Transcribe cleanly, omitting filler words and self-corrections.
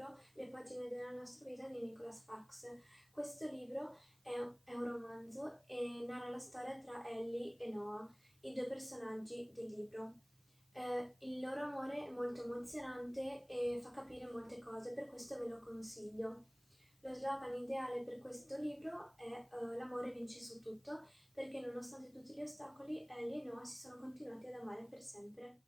libro Le pagine della nostra vita di Nicholas Sparks. Questo libro è un romanzo e narra la storia tra Ellie e Noah, i due personaggi del libro. Il loro amore è molto emozionante e fa capire molte cose, per questo ve lo consiglio. Lo slogan ideale per questo libro è l'amore vince su tutto, perché nonostante tutti gli ostacoli, Ellie e Noah si sono continuati ad amare per sempre.